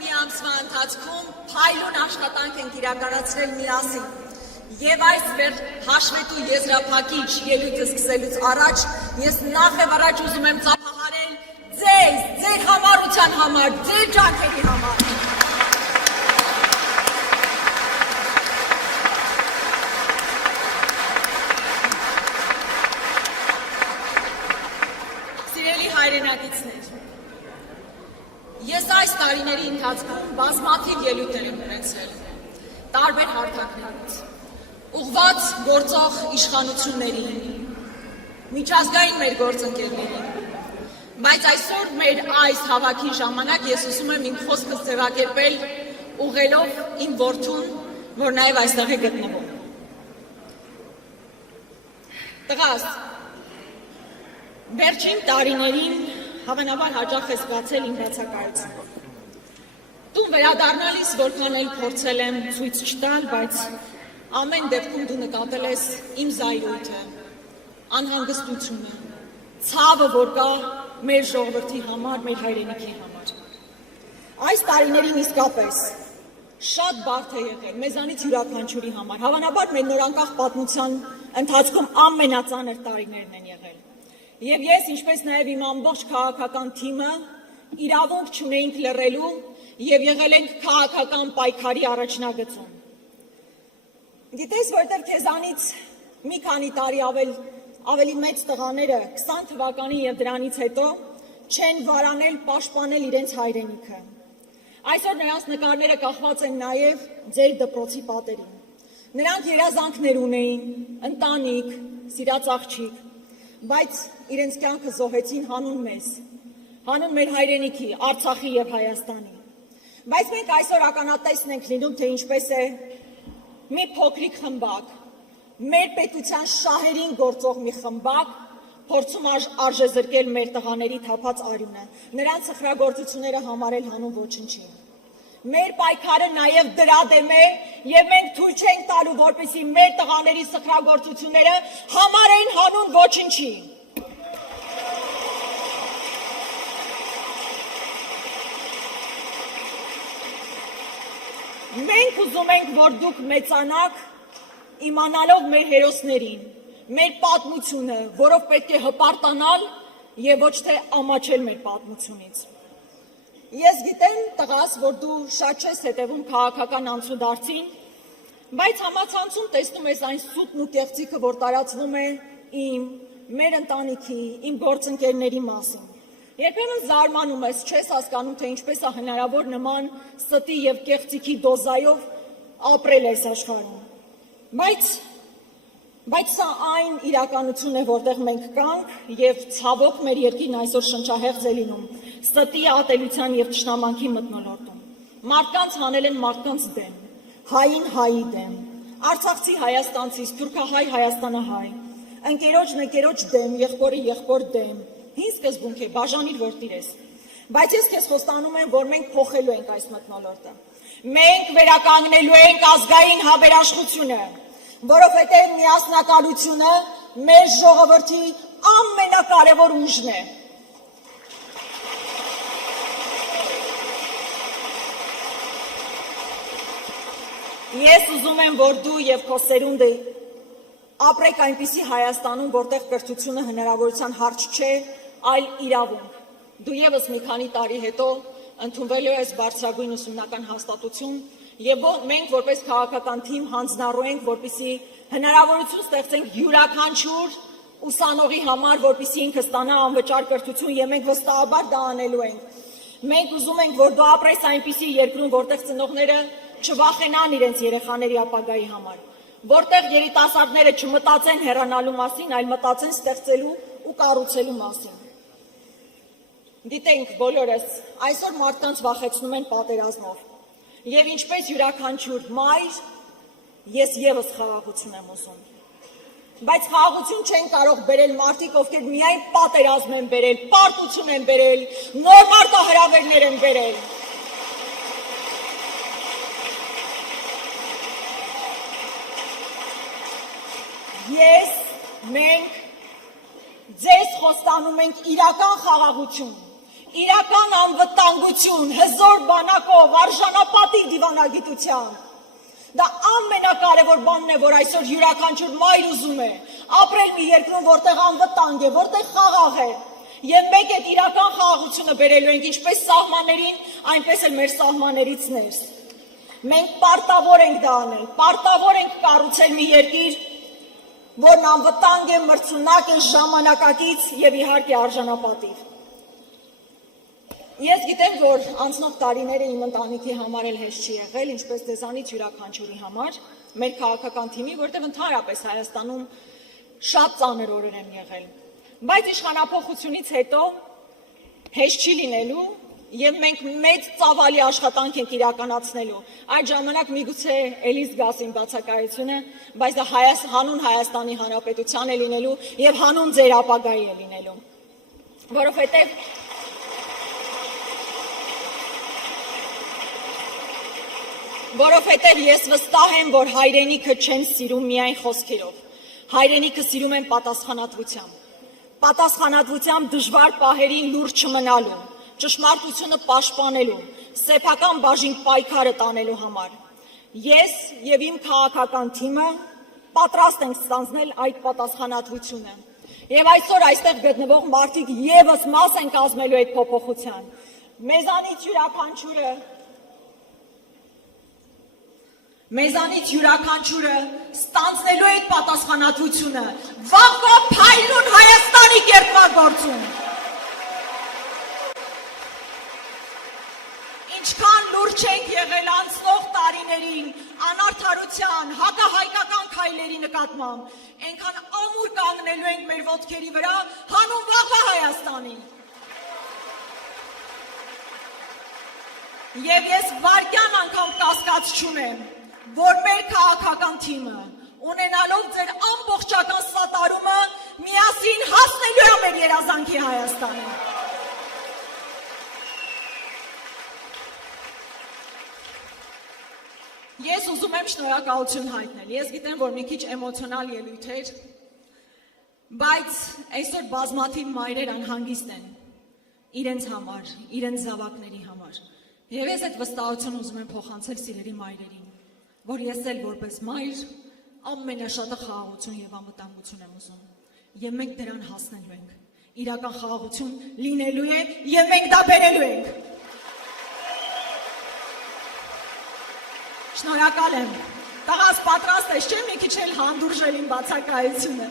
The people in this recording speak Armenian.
մի ամսվա ընթացքում փայլուն աշխատանք ենք իրականացրել միասին։ Եվ այս հաշվետու եզրափակիչ ելույթը սկսելուց առաջ ես նախ եւ առաջ ուզում եմ ծափահարել ձեզ, ձեր համառության համար, ձեր ջանքերի համար։ Սիրելի հայրենակիցներ, ես այս տարիների ընթացքում բազմաթիվ ելույթներ եմ ունեցել տարբեր հարթակներից, ուղղված գործող իշխանություններին, միջազգային մեր գործընկերներին, բայց այսօր մեր այս հավաքի ժամանակ ես ուզում եմ իմ խոսքս ձևակերպել ուղղելով իմ որդուն, որ նաև այստեղ է գտնվում։ Տղաս, վերջին տարիներին հավանաբար հաճախ ես զգացել իմ բացակայությունը։ Տուն վերադառնալիս որքան էլ փորձել եմ ցույց չտալ, բայց ամեն դեպքում դու նկատել ես իմ զայրույթը, անհանգստությունը, ցավը, որ կա մեր ժողովրդի համար, մեր հայրենիքի համար։ Այս տարիներին իսկապես շատ բարդ է եղել մեզանից յուրաքանչյուրի համար։ Հավանաբար մեր նորանկախ պատմության ընթացքում ամենածանր տարիներն են եղել։ Եվ ես, ինչպես նաև իմ ամբողջ քաղաքական թիմը, իրավունք չունեինք լռելու եւ եղել ենք քաղաքական պայքարի առաջնագծում։ Գիտես, որտեղ քեզանից մի քանի տարի ավելի մեծ տղաները 20 թվականին եւ դրանից հետո չեն վարանել պաշտպանել իրենց հայրենիքը։ Այսօր նրանց նկարները կախված են նաև ձեր դպրոցի պատերին։ Նրանք երազանքներ ունեին, ընտանիք, սիրած աղջիկ, բայց իրենց կյանքը զոհեցին հանուն մեզ, հանուն մեր հայրենիքի, Արցախի եւ Հայաստանի։ Բայց մենք այսօր ականատեսն ենք լինում, թե ինչպես է մի փոքրիկ խմբակ, մեր պետության շահերին գործող մի խմբակ փորձում արժեզրկել մեր տղաների թափած արյունը, նրանց սխրագործությունները համարել հանուն ոչնչի։ Մեր պայքարը նաև դրա դեմ է եւ մենք թույլ չենք տալու, որպեսզի մեր տղաների սխրագործությունները համարեն հանուն ոչնչի։ Մենք ուզում ենք, որ դուք մեծանաք, իմանալով մեր հերոսներին, մեր պատմությունը, որով պետք է հպարտանալ եւ ոչ թե ամաչել մեր պատմությունից։ Ես գիտեմ, տղաս, որ դու շատ չես հետևում քաղաքական անցուդարձին, բայց համացանցում տեսնում ես այն սուտն ու կեղծիքը, որ տարածվում է մեր ընտանիքի, իմ գործընկերների մասին։ Երբեմն զարմանում ես, չես հասկանում, թե ինչպես է հնարավոր նման ստի եւ կեղծիքի դոզայով ապրել այս աշխարհում։ Բայց սա այն իրականությունն է, որտեղ մենք կանք եւ ցավոք մեր երկիրն այսօր շնչահեղձ է լինում, ստի ատելության եւ թշնամանքի մթնոլորտում։ Մարդկանց հանել են մարդկանց դեմ, հային հայի դեմ, արցախցի հայաստանցի, սփյուռքահայ հայաստանահայ, ընկերոջ դեմ, եղբորի եղբոր դեմ։ Հին սկզբունք է, բաժանիր որ տիրես։ Բայց ես քեզ խոստանում եմ, որ մենք փոխելու ենք այս մթնոլորտը։ Մենք վերականգնելու ենք ազգային հավերաշխությունը, որովհետև միասնակալությունը մեր ժողովրդի ամենակարևոր ուժն է։ Ես ուզում եմ, որ դու եւ քո սերունդը ապրեք այնպիսի Հայաստանում, որտեղ կրթությունը հնարավորության հարց չէ, այլ իրավունք։ Դու եւս մի քանի տարի հետո ընդունվելու ես բարձրագույն ուսումնական հաստատություն եւ մենք որպես քաղաքական թիմ հանձնառու ենք, որպեսզի հնարավորություն ստեղծենք յուրաքանչյուր ուսանողի համար, որպեսզի ինքը ստանա անվճար կրթություն եւ մենք վստահաբար դա անելու ենք։ Մենք ուզում ենք, որ դու ապրես այնպիսի երկրում, որտեղ ծնողները չվախենան իրենց երեխաների ապագայի համար, որտեղ երիտասարդները չմտածեն հեռանալու մասին, այլ մտածեն ստեղծելու ու կառուցելու մասին։ Գիտենք բոլորս, այսօր մարդկանց վախեցնում են պատերազմով։ Եվ ինչպես յուրաքանչյուր մայր, ես եւս խաղաղություն եմ ուզում։ Բայց խաղաղություն չեն կարող բերել մարդիկ, ովքեր միայն պատերազմ են բերել, պարտություն են բերել, նոր մարտահրավերներ են բերել։ Մենք ձեզ խոստանում ենք իրական խաղաղություն, իրական անվտանգություն, հզոր բանակով, արժանապատիվ դիվանագիտությամբ։ Դա ամենակարևոր բանն է, որ այսօր յուրաքանչյուր մայր ուզում է ապրել մի երկրում, որտեղ անվտանգ է, որտեղ խաղաղ է։ Եվ մենք այդ իրական խաղաղությունը բերելու ենք ինչպես սահմաններին, այնպես էլ մեր սահմաններից ներս։ Մենք պարտավոր ենք դա անել, պարտավոր ենք կառուցել մի երկիր, որն անվտանգ է, մրցունակ է, ժամանակակից եւ իհարկե արժանապատիվ։ Ես գիտեմ, որ անցնող տարիները իմ ընտանիքի համար էլ հեշտ չի եղել, ինչպես ձեզանից յուրաքանչյուրի համար, մեր քաղաքական թիմի, որտեղ ընդհանրապես Հայաստանում շատ ծանր օրեր են եղել։ Բայց իշխանափոխությունից հետո հեշտ չի լինելու եւ մենք մեծ ծավալի աշխատանք ենք իրականացնելու։ Այդ ժամանակ միգուցե էլի զգասին բացակայությունը, բայց դա հանուն Հայաստանի Հանրապետության է լինելու եւ հանուն ձեր ապագայի է լինելու։ Որովհետև ես վստահ եմ, որ հայրենիքը չեն սիրում միայն խոսքերով, հայրենիքը սիրում են պատասխանատվությամբ դժվար պահերին լուրջ չմնալու, ճշմարտությունը պաշտպանելու, սեփական բաժին պայքարը տանելու համար։ Ես եւ իմ քաղաքական թիմը պատրաստ ենք ստանձնել այդ պատասխանատվությունը։ Եվ այսօր այստեղ գտնվող մարդիկ եւս մաս են կազմելու այդ փոփոխության։ Մեզանից յուրաքանչյուրը ստանձնելու այդ պատասխանատվությունը, վաղվա փայլուն Հայաստանի կերտվագործում։ Ինչքան լուրջ ենք եղել անցնող տարիներին անարդարության, հակահայկական քայլերի նկատմամբ, այնքան ամուր կանգնելու ենք մեր ոտքերի վրա հանուն վաղվա Հայաստանի։ Եվ ես վարկյան անգամ կասկած չունեմ, որ մեր քաղաքական թիմը, ունենալով ձեր ամբողջական սատարումը, միասին հասնելու է մեր երազանքի Հայաստանին։ Ես ուզում եմ շնորհակալություն հայտնել։ Ես գիտեմ, որ մի քիչ էմոցիոնալ ելույթ էր, բայց այսօր բազմաթիվ մայրեր անհանգիստ են իրենց համար, իրենց զավակների համար։ Եվ ես այդ վստահությունը ուզում եմ փոխանցել սիրելի մայրերին, որ ես էլ որպես մայր ամենաշատը խաղաղություն եւ անվտանգություն եմ ուզում։ Եվ մենք դրան հասնելու ենք։ Իրական խաղաղություն լինելու է եւ մենք դա բերելու ենք։ Շնորհակալ եմ։ Տղաս պատրաստ ես, չէ՞ մի քիչ էլ հանդուրժել իմ բացակայությունը։